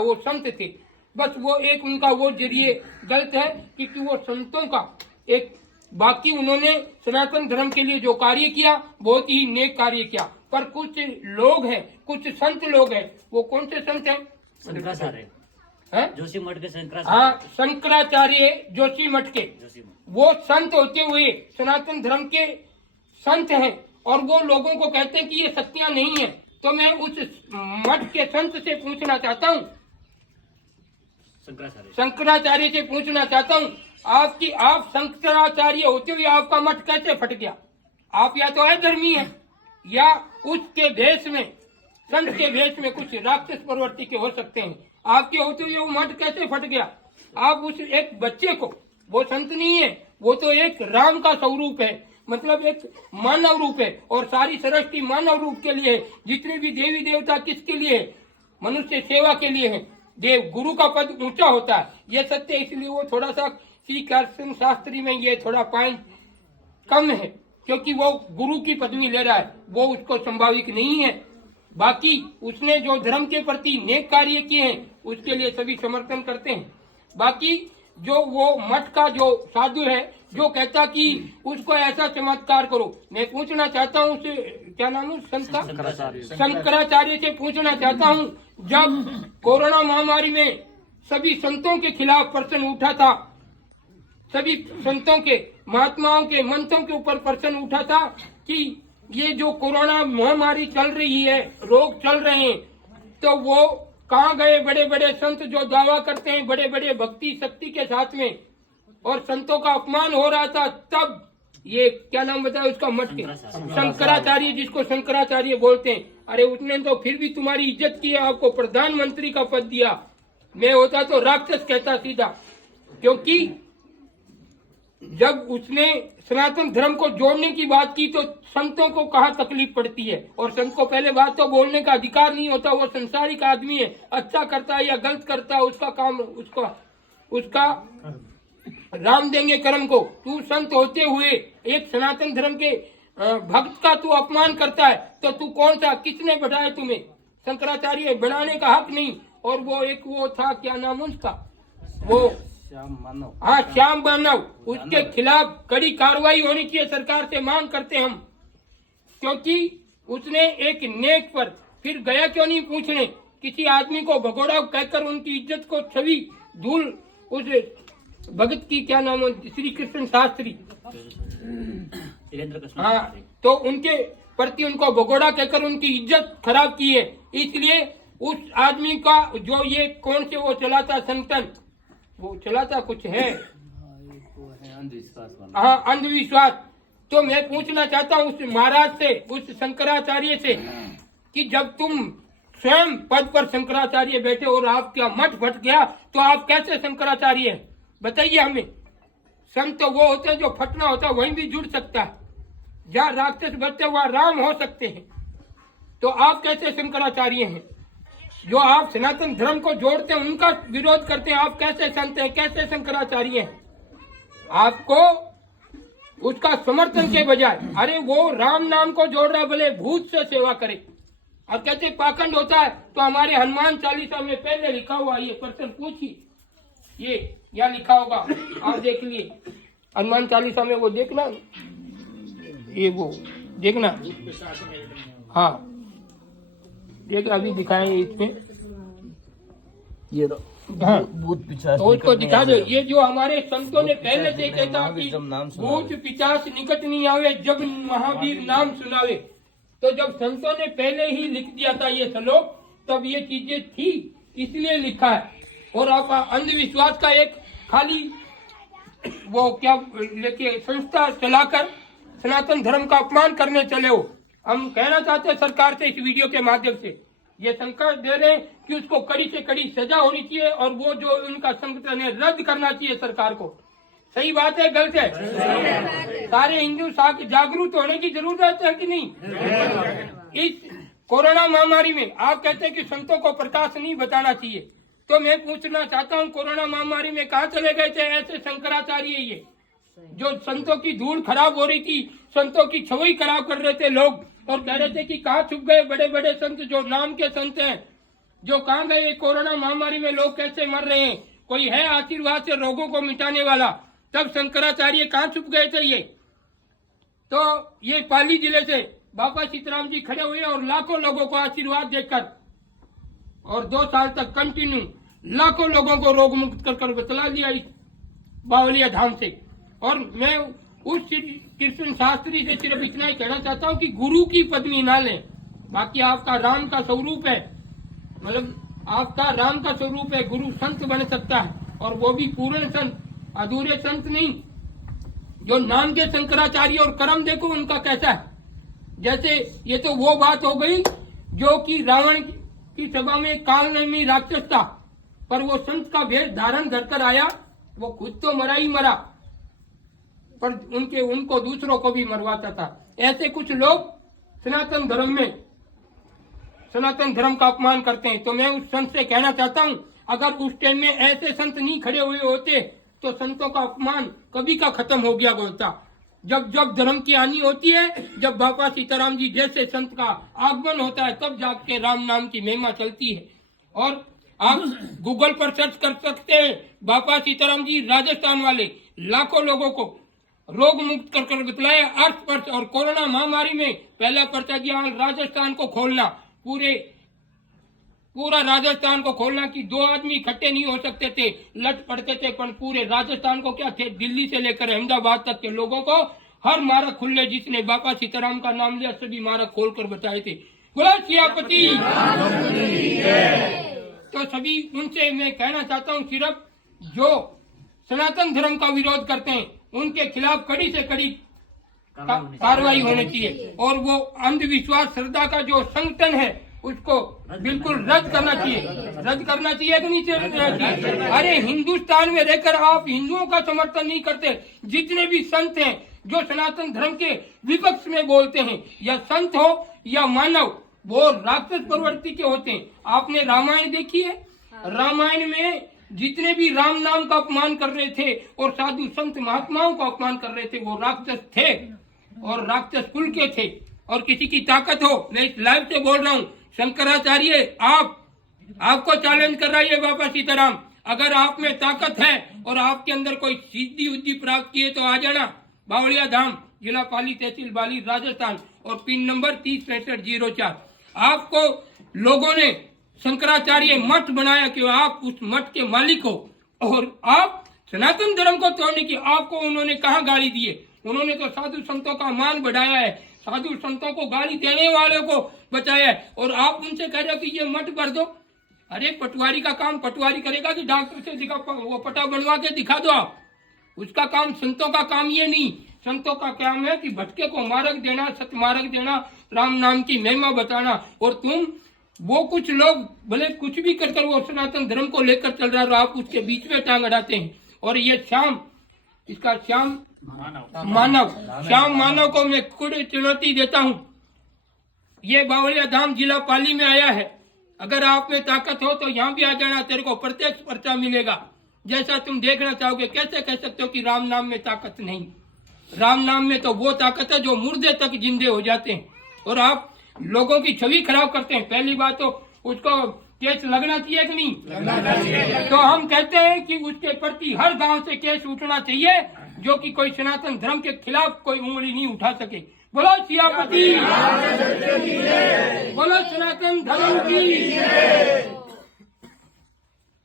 वो संत थे। बस वो एक उनका वो जरिए गलत है क्योंकि वो संतों का एक, बाकी उन्होंने सनातन धर्म के लिए जो कार्य किया बहुत ही नेक कार्य किया। पर कुछ लोग हैं, कुछ संत लोग हैं, वो कौन से संत हैं? शंकराचार्य जोशी मठ के शंकराचार्य जोशी मठ के वो संत होते हुए सनातन धर्म के संत हैं और वो लोगों को कहते हैं कि ये सत्य नहीं है। तो मैं उस मठ के संत से पूछना चाहता हूँ, शंकराचार्य से पूछना चाहता हूँ, आप शंकराचार्य होते हुए आपका मठ कैसे फट गया? आप या तो अधर्मी है या उसके देश में, संत के देश में कुछ राक्षस प्रवृत्ति के हो सकते हैं। आपके होते हुए वो मठ कैसे फट गया? आप उस एक बच्चे को, वो संत नहीं है, वो तो एक राम का स्वरूप है, मतलब एक मानव रूप है और सारी सृष्टि मानव रूप के लिए है। जितने भी देवी देवता किसके लिए है? मनुष्य सेवा के लिए है। देव गुरु का पद ऊंचा होता है, ये सत्य। इसलिए वो थोड़ा सा श्री कृष्ण शास्त्री में ये थोड़ा पॉइंट कम है क्योंकि वो गुरु की पदवी ले रहा है, वो उसको संभाविक नहीं है। बाकी उसने जो धर्म के प्रति नेक कार्य किए हैं उसके लिए सभी समर्थन करते हैं। बाकी जो वो मठ का जो साधु है जो कहता कि उसको ऐसा चमत्कार करो, मैं पूछना चाहता हूँ उसे, क्या नाम है शंकराचार्य से पूछना चाहता हूँ, जब कोरोना महामारी में सभी संतों के खिलाफ प्रश्न उठा था, सभी संतों के महात्माओं के मंत्रों के ऊपर प्रश्न उठा था कि ये जो कोरोना महामारी चल रही है, रोग चल रहे हैं, तो वो कहाँ गए बड़े बड़े संत जो दावा करते हैं बड़े बड़े भक्ति शक्ति के साथ में, और संतों का अपमान हो रहा था। तब ये क्या नाम बताया उसका मठ के शंकराचार्य, जिसको शंकराचार्य बोलते हैं, अरे उसने तो फिर भी तुम्हारी इज्जत की है, आपको प्रधानमंत्री का पद दिया। मैं होता तो राक्षस कहता सीधा, क्योंकि जब उसने सनातन धर्म को जोड़ने की बात की तो संतों को कहाँ तकलीफ पड़ती है। और संत को पहले बात तो बोलने का अधिकार नहीं होता, वो संसारिक आदमी है, अच्छा करता है या गलत करता है उसका काम, उसका राम देंगे कर्म को। तू संत होते हुए एक सनातन धर्म के भक्त का तू अपमान करता है, तो तू कौन सा, किसने बढ़ाया तुम्हें? शंकराचार्य बनाने का हक नहीं। और वो एक वो था, क्या नाम उसका, वो श्याम मानव, उसके खिलाफ कड़ी कार्रवाई होनी चाहिए, सरकार से मांग करते हम। क्योंकि उसने एक नेक पर फिर गया क्यों नहीं पूछने, किसी आदमी को भगोड़ा कहकर उनकी इज्जत को छवि धूल, उस भगत की क्या नाम है, श्री कृष्ण शास्त्री, हाँ, तो उनके प्रति उनको भगोड़ा कहकर उनकी इज्जत खराब की है। इसलिए उस आदमी का जो ये कौन से वो चलाता संगठन, वो चलाता कुछ है, हाँ अंधविश्वास। तो मैं पूछना चाहता हूँ उस महाराज से, उस शंकराचार्य से, कि जब तुम स्वयं पद पर शंकराचार्य बैठे और आपका मठ फट गया तो आप कैसे शंकराचार्य हैं? बताइए हमें। संत तो वो होते हैं जो फटना होता है वहीं भी जुड़ सकता है, जहाँ राक्षस बचते वहाँ राम हो सकते हैं। तो आप कैसे शंकराचार्य हैं? जो आप सनातन धर्म को जोड़ते हैं उनका विरोध करते हैं, आप कैसे संत हैं, कैसे शंकराचार्य हैं? आपको उसका समर्थन के बजाय, अरे वो राम नाम को जोड़ रहा, भले भूत से सेवा करे। और कहते पाखंड होता है, तो हमारे हनुमान चालीसा में पहले लिखा हुआ, ये प्रश्न पूछिए, ये यहाँ लिखा होगा, आप देख लिए हनुमान चालीसा में, वो देखना, ये वो देखना, हाँ देख, अभी दिखाएंगे इसमें, ये हाँ भूत पिशाच तो उसको दिखा दो। ये जो हमारे संतों ने पहले से कहता कि भूत पिशाच निकट नहीं आवे जब महावीर नाम सुनावे। तो जब संतों ने पहले ही लिख दिया था ये श्लोक, तब ये चीजें थी, इसलिए लिखा है। और आप अंधविश्वास का एक खाली वो क्या लेके संस्था चलाकर सनातन धर्म का अपमान करने चले हो। हम कहना चाहते हैं सरकार से इस वीडियो के माध्यम से, ये संकट दे रहे हैं कि उसको कड़ी से कड़ी सजा होनी चाहिए और वो जो उनका संगठन है रद्द करना चाहिए सरकार को। सही बात है, गलत है? सारे हिंदू जागरूक होने की जरूरत है कि नहीं? इस कोरोना महामारी में आप कहते हैं कि संतों को प्रकाश नहीं बताना चाहिए, तो मैं पूछना चाहता हूँ कोरोना महामारी में कहाँ चले गए थे ऐसे शंकराचार्य, ये जो संतों की धूल खराब हो रही थी, संतों की छवि खराब कर रहे थे लोग, और कह रहे थे कि कहाँ छुप गए बड़े बड़े संत जो नाम के संत हैं, जो कहाँ गए? कोरोना महामारी में लोग कैसे मर रहे हैं, कोई है आशीर्वाद से रोगों को मिटाने वाला? तब शंकराचार्य कहाँ छुप गए थे ये? तो ये पाली जिले से बाबा सीताराम जी खड़े हुए और लाखों लोगों को आशीर्वाद देकर और 2 साल तक कंटिन्यू लाखों लोगों को रोग मुक्त कर बतला दिया इस बावलिया धाम से। और मैं उस श्री कृष्ण शास्त्री से सिर्फ इतना ही कहना चाहता हूँ कि गुरु की पदवी ना लें, बाकी आपका राम का स्वरूप है, मतलब आपका राम का स्वरूप है। गुरु संत बन सकता है और वो भी पूर्ण संत, अधूरे संत नहीं। जो नाम के शंकराचार्य और कर्म देखो उनका कैसा है। जैसे ये तो वो बात हो गई जो कि रावण की सभा में कालनेमी राक्षस था, पर वो संत का भेष धारण कर आया। वो खुद तो मरा ही मरा, पर उनको दूसरों को भी मरवाता था। ऐसे कुछ लोग सनातन धर्म में सनातन धर्म का अपमान करते हैं। तो मैं उस संत से कहना चाहता हूँ, अगर उस टाइम में ऐसे संत नहीं खड़े हुए होते तो संतों का अपमान कभी का खत्म हो गया होता। जब जब धर्म की हानि होती है, जब बाबा सीताराम जी जैसे संत का आगमन होता है, तब जाके राम नाम की महिमा चलती है। और आप गूगल पर सर्च कर सकते हैं, बाबा सीताराम जी राजस्थान वाले लाखों लोगों को रोग मुक्त कर बतलाया 8 वर्ष। और कोरोना महामारी में पहला पर्चा दिया राजस्थान को खोलना, पूरा राजस्थान को खोलना कि 2 आदमी इकट्ठे नहीं हो सकते थे, लट पड़ते थे, पर पूरे राजस्थान को क्या थे, दिल्ली से लेकर अहमदाबाद तक के लोगों को हर मार्ग खुले। जिसने बाबा सीताराम का नाम लिया सभी मार्ग खोलकर बताए थे। बोला सियापति। तो सभी उनसे मैं कहना चाहता हूँ, सिर्फ जो सनातन धर्म का विरोध करते हैं उनके खिलाफ कड़ी से कड़ी कार्रवाई होनी चाहिए। और वो अंधविश्वास श्रद्धा का जो संगठन है उसको बिल्कुल रद्द करना चाहिए कि नहीं चाहिए? अरे हिंदुस्तान में रहकर आप हिंदुओं का समर्थन नहीं करते। जितने भी संत हैं जो सनातन धर्म के विपक्ष में बोलते हैं, या संत हो या मानव, वो राक्षस प्रवृत्ति के होते हैं। आपने रामायण देखी है? रामायण में जितने भी राम नाम का अपमान कर रहे थे और साधु संत महात्माओं का अपमान कर रहे थे, वो राक्षस थे और राक्षस कुल के थे। और किसी की ताकत हो, मैं इस लाइव से बोल रहा हूँ, शंकराचार्य आपको चैलेंज कर रहा है बाबा सीताराम। अगर आप में ताकत है और आपके अंदर कोई सिद्धि उद्धि प्राप्त की है तो आ जाना। बावलिया धाम, जिला पाली, तहसील बाली, राजस्थान, और पिन नंबर 306504। आपको लोगों ने शंकराचार्य मठ बनाया कि आप उस मठ के मालिक हो, और आप सनातन धर्म को तोड़ने की आपको उन्होंने कहाँ गाली दी है? उन्होंने तो साधु संतों का मान बढ़ाया है, साधु संतों को गाली देने वाले को बचाया है, और आप उनसे कह रहे हो कि ये मठ भर दो। अरे पटवारी का काम पटवारी करेगा कि डॉक्टर से वो पटा बनवा के दिखा दो आप? उसका काम, संतों का काम ये नहीं। संतों का काम है कि भटके को मार्ग देना, सतमार्ग देना, राम नाम की महिमा बताना। और तुम वो कुछ लोग भले कुछ भी कर वो सनातन धर्म को लेकर चल रहा है, आप उसके बीच में टांग अड़ाते हैं। और ये श्याम मानव को मैं खुद चुनौती देता हूँ। ये बावलिया धाम जिला पाली में आया है। अगर आप में ताकत हो तो यहाँ भी आ जाना, तेरे को प्रत्यक्ष पर्चा मिलेगा। जैसा तुम देखना चाहोगे। कैसे कह सकते हो कि राम नाम में ताकत नहीं? राम नाम में तो वो ताकत है जो मुर्दे तक जिंदे हो जाते हैं। और आप लोगों की छवि खराब करते हैं। पहली बात तो उसको केस लगना चाहिए कि नहीं? तो हम कहते हैं कि उसके प्रति हर गांव से केस उठना चाहिए, जो कि कोई सनातन धर्म के खिलाफ कोई उंगली नहीं उठा सके। बोलो सियापति, बोलो सनातन धर्म की।